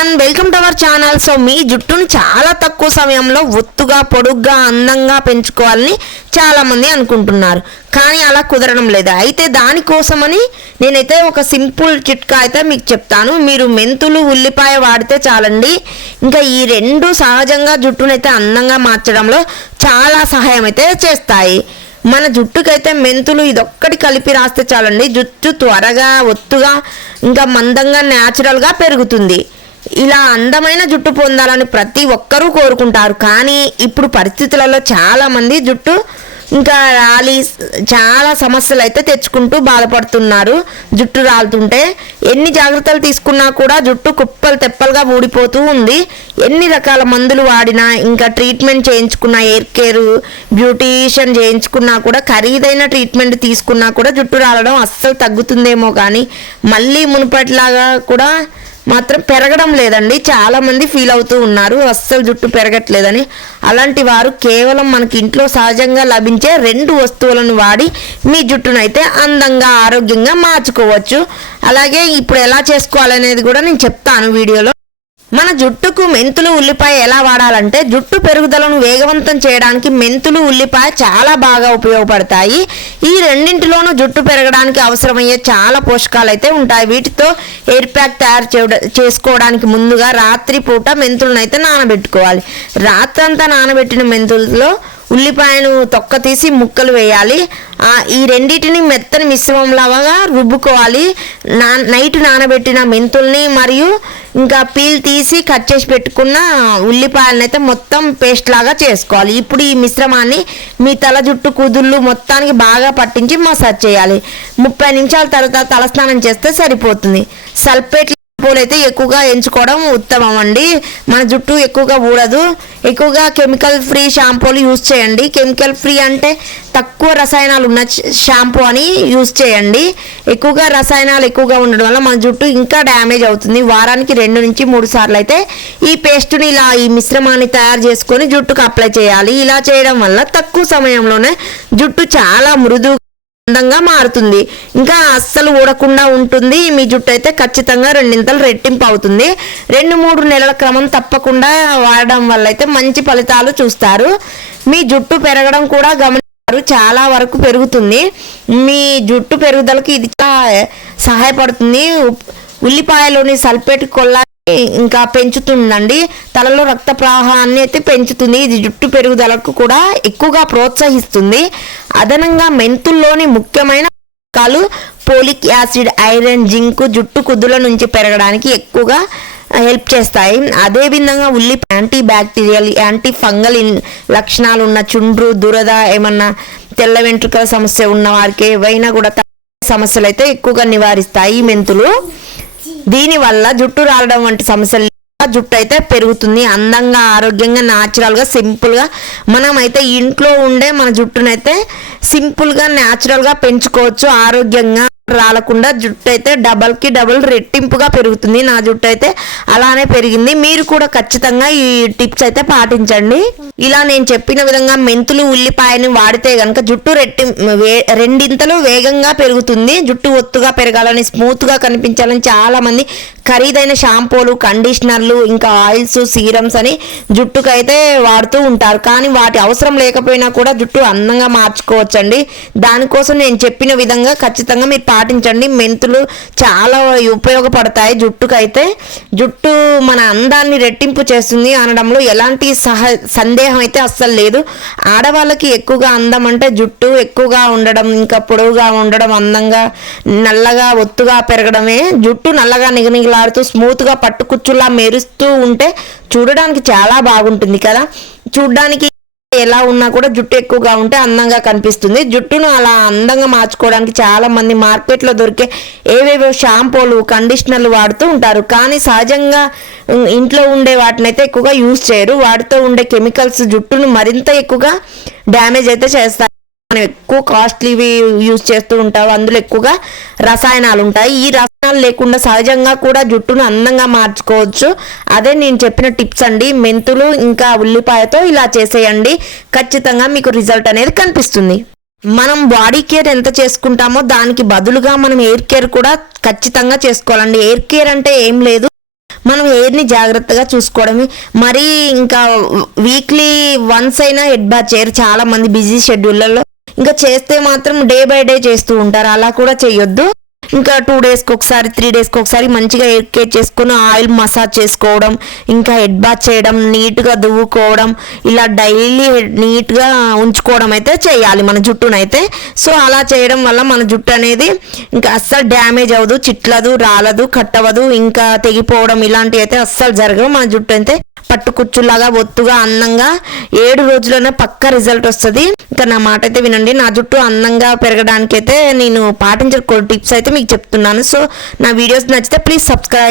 Everyone, welcome to our channel. So మీ జుట్టును చాలా తక్కువ సమయంలో ఒత్తుగా పొడుగ్గా అందంగా పెంచుకోవాలని చాలామంది అనుకుంటున్నారు, కానీ అలా కుదరడం లేదు. అయితే దానికోసమని నేనైతే ఒక సింపుల్ చిట్కా అయితే మీకు చెప్తాను. మీరు మెంతులు ఉల్లిపాయ వాడితే చాలండి. ఇంకా ఈ రెండు సహజంగా జుట్టునైతే అందంగా మార్చడంలో చాలా సహాయం అయితే చేస్తాయి. మన జుట్టుకైతే మెంతులు ఇదొక్కటి కలిపి రాస్తే చాలండి, జుట్టు త్వరగా ఒత్తుగా ఇంకా మందంగా న్యాచురల్గా పెరుగుతుంది. ఇలా అందమైన జుట్టు పొందాలని ప్రతి ఒక్కరూ కోరుకుంటారు, కానీ ఇప్పుడు పరిస్థితులలో చాలామంది జుట్టు ఇంకా రాలి చాలా సమస్యలు అయితే తెచ్చుకుంటూ బాధపడుతున్నారు. జుట్టు రాలుతుంటే ఎన్ని జాగ్రత్తలు తీసుకున్నా కూడా జుట్టు కుప్పలు తెప్పలుగా ఊడిపోతూ ఉంది. ఎన్ని రకాల మందులు వాడినా, ఇంకా ట్రీట్మెంట్ చేయించుకున్న, హెయిర్ కేర్ బ్యూటీషియన్ చేయించుకున్నా కూడా, ఖరీదైన ట్రీట్మెంట్ తీసుకున్నా కూడా జుట్టు రాలడం అస్సలు తగ్గుతుందేమో కానీ మళ్ళీ మునుపటిలాగా కూడా మాత్రం పెరగడం లేదండి. చాలామంది ఫీల్ అవుతూ ఉన్నారు అస్సలు జుట్టు పెరగట్లేదని. అలాంటి వారు కేవలం మనకి ఇంట్లో సహజంగా లభించే రెండు వస్తువులను వాడి మీ జుట్టునైతే అందంగా ఆరోగ్యంగా మార్చుకోవచ్చు. అలాగే ఇప్పుడు ఎలా చేసుకోవాలనేది కూడా నేను చెప్తాను వీడియోలో. మన జుట్టుకు మెంతులు ఉల్లిపాయ ఎలా వాడాలంటే, జుట్టు పెరుగుదలను వేగవంతం చేయడానికి మెంతులు ఉల్లిపాయ చాలా బాగా ఉపయోగపడతాయి. ఈ రెండింటిలోనూ జుట్టు పెరగడానికి అవసరమయ్యే చాలా పోషకాలు అయితే ఉంటాయి. వీటితో హెయిర్ ప్యాక్ తయారు చేసుకోవడానికి ముందుగా రాత్రి పూట మెంతులను అయితే నానబెట్టుకోవాలి. రాత్రంతా నానబెట్టిన మెంతుల్లో ఉల్లిపాయను తొక్క తీసి ముక్కలు వేయాలి. ఈ రెండింటిని మెత్తని మిశ్రమంలాగా రుబ్బుకోవాలి. నైట్ నానబెట్టిన మెంతుల్ని మరియు ఇంకా పీల్ తీసి కట్ చేసి పెట్టుకున్న ఉల్లిపాయలను అయితే మొత్తం పేస్ట్ లాగా చేసుకోవాలి. ఇప్పుడు ఈ మిశ్రమాన్ని మీ తల జుట్టు కుదుళ్ళు మొత్తానికి బాగా పట్టించి మసాజ్ చేయాలి. 30 నిమిషాల తర్వాత తలస్నానం చేస్తే సరిపోతుంది. సల్ఫేట్ షాంపూలు అయితే ఎక్కువగా ఎంచుకోవడం ఉత్తమం అండి. మన జుట్టు ఎక్కువగా ఊడదు. ఎక్కువగా కెమికల్ ఫ్రీ షాంపూలు యూజ్ చేయండి. కెమికల్ ఫ్రీ అంటే తక్కువ రసాయనాలు ఉన్న షాంపూ అని యూజ్ చేయండి. ఎక్కువగా రసాయనాలు ఎక్కువగా ఉండడం వల్ల మన జుట్టు ఇంకా డ్యామేజ్ అవుతుంది. వారానికి 2 నుంచి 3 సార్లు అయితే ఈ పేస్ట్ని ఇలా ఈ మిశ్రమాన్ని తయారు చేసుకొని జుట్టుకు అప్లై చేయాలి. ఇలా చేయడం వల్ల తక్కువ సమయంలోనే జుట్టు చాలా మృదు అందంగా మారుతుంది. ఇంకా అస్సలు ఊడకుండా ఉంటుంది. మీ జుట్టు అయితే ఖచ్చితంగా 2 రెట్టింపు అవుతుంది. 2-3 నెలల క్రమం తప్పకుండా వాడడం వల్ల అయితే మంచి ఫలితాలు చూస్తారు. మీ జుట్టు పెరగడం కూడా గమనిస్తారు, చాలా వరకు పెరుగుతుంది. మీ జుట్టు పెరుగుదలకు ఇది సహాయపడుతుంది. ఉల్లిపాయలోని సల్ఫేట్ కొల్లాజెన్ ఇంకా పెంచుతుందండి. తలలో రక్త ప్రవాహాన్ని అయితే పెంచుతుంది. ఇది జుట్టు పెరుగుదలకు కూడా ఎక్కువగా ప్రోత్సహిస్తుంది. అదనంగా మెంతుల్లోని ముఖ్యమైన పోషకాలు పోలిక్ యాసిడ్, ఐరన్, జింక్ జుట్టు కుదుల నుంచి పెరగడానికి ఎక్కువగా హెల్ప్ చేస్తాయి. అదేవిధంగా ఉల్లిపాయ యాంటీ బ్యాక్టీరియల్, యాంటీ ఫంగల్ లక్షణాలు ఉన్న చుండ్రు, దురద, ఏమన్నా తెల్ల వెంట్రుకల సమస్య ఉన్న వారికి ఏవైనా కూడా సమస్యలు అయితే ఎక్కువగా నివారిస్తాయి ఈ మెంతులు. దీనివల్ల జుట్టు రాలడం వంటి సమస్యలు జుట్టు అయితే పెరుగుతుంది. అందంగా, ఆరోగ్యంగా, న్యాచురల్గా, సింపుల్గా మనం అయితే ఇంట్లో ఉండే మన జుట్టునైతే సింపుల్గా న్యాచురల్గా పెంచుకోవచ్చు. ఆరోగ్యంగా రాలకుండా జుట్టు అయితే డబల్ రెట్టింపుగా పెరుగుతుంది. నా జుట్టు అయితే అలానే పెరిగింది. మీరు కూడా ఖచ్చితంగా ఈ టిప్స్ అయితే పాటించండి. ఇలా నేను చెప్పిన విధంగా మెంతులు ఉల్లిపాయని వాడితే కనుక జుట్టు 2 వేగంగా పెరుగుతుంది. జుట్టు ఒత్తుగా పెరగాలని, స్మూత్గా కనిపించాలని చాలామంది ఖరీదైన షాంపూలు, కండిషనర్లు, ఇంకా ఆయిల్స్, సీరమ్స్ అని జుట్టుకైతే వాడుతూ ఉంటారు. కానీ వాటి అవసరం లేకపోయినా కూడా జుట్టు అందంగా మార్చుకోవచ్చండి. దానికోసం నేను చెప్పిన విధంగా ఖచ్చితంగా మీరు పాటించండి. మెంతులు చాలా ఉపయోగపడతాయి జుట్టుకైతే. జుట్టు మన అందాన్ని రెట్టింపు చేస్తుంది అనడంలో ఎలాంటి సందేహం అయితే అస్సలు లేదు. ఆడవాళ్ళకి ఎక్కువగా అందం అంటే జుట్టు ఎక్కువగా ఉండడం, ఇంకా పొడవుగా ఉండడం, అందంగా నల్లగా ఒత్తుగా పెరగడమే. జుట్టు నల్లగా నిగనిగలాడుతూ స్మూత్గా పట్టుకుచ్చులా మెరుస్తూ ఉంటే చూడడానికి చాలా బాగుంటుంది కదా. చూడడానికి ఎలా ఉన్నా కూడా జుట్టు ఎక్కువగా ఉంటే అందంగా కనిపిస్తుంది. జుట్టును అలా అందంగా మార్చుకోవడానికి చాలా మంది మార్కెట్లో దొరికే ఏవేవో షాంపూలు, కండిషనర్లు వాడుతూ ఉంటారు. కానీ సహజంగా ఇంట్లో ఉండే వాటినైతే ఎక్కువగా యూజ్ చేయరు. వాటితో ఉండే కెమికల్స్ జుట్టును మరింత ఎక్కువగా డ్యామేజ్ అయితే చేస్తాయి. మనం ఎక్కువ కాస్ట్లీవి యూజ్ చేస్తూ ఉంటాం, అందులో ఎక్కువగా రసాయనాలు ఉంటాయి. ఈ రసాయనాలు లేకుండా సహజంగా కూడా జుట్టును అందంగా మార్చుకోవచ్చు. అదే నేను చెప్పిన టిప్స్ అండి. మెంతులు ఇంకా ఉల్లిపాయతో ఇలా చేసేయండి, ఖచ్చితంగా మీకు రిజల్ట్ అనేది కనిపిస్తుంది. మనం బాడీ కేర్ ఎంత చేసుకుంటామో దానికి బదులుగా మనం హెయిర్ కేర్ కూడా ఖచ్చితంగా చేసుకోవాలండి. హెయిర్ కేర్ అంటే ఏం లేదు, మనం హెయిర్ని జాగ్రత్తగా చూసుకోవడమే. మరీ ఇంకా వీక్లీ వన్స్ అయినా హెడ్ బాత్ చేయరు చాలామంది బిజీ షెడ్యూళ్ళలో. ఇంకా చేస్తే మాత్రం డే బై డే చేస్తూ ఉంటారు, అలా కూడా చేయొద్దు. ఇంకా 2 డేస్కి ఒకసారి 3 డేస్కి ఒకసారి మంచిగా హెయిర్ కేర్ చేసుకుని ఆయిల్ మసాజ్ చేసుకోవడం, ఇంకా హెడ్ బాత్ చేయడం, నీట్గా దువ్వుకోవడం, ఇలా డైలీ నీట్గా ఉంచుకోవడం అయితే చేయాలి మన జుట్టునైతే. సో అలా చేయడం వల్ల మన జుట్టు అనేది ఇంకా అస్సలు డ్యామేజ్ అవ్వదు, చిట్లదు, రాలదు, కట్టవదు, ఇంకా తెగిపోవడం ఇలాంటివి అయితే అస్సలు జరగవు. మన జుట్టు అయితే పట్టుకుచ్చులాగా ఒత్తుగా అందంగా 7 రోజుల్లోనే పక్కా రిజల్ట్ వస్తుంది. ఇంకా నా మాట అయితే వినండి. నా జుట్టు అందంగా పెరగడానికి అయితే నేను పాటించే కొన్ని టిప్స్ అయితే మీకు చెప్తున్నాను. సో నా వీడియోస్ నచ్చితే ప్లీజ్ సబ్స్క్రైబ్.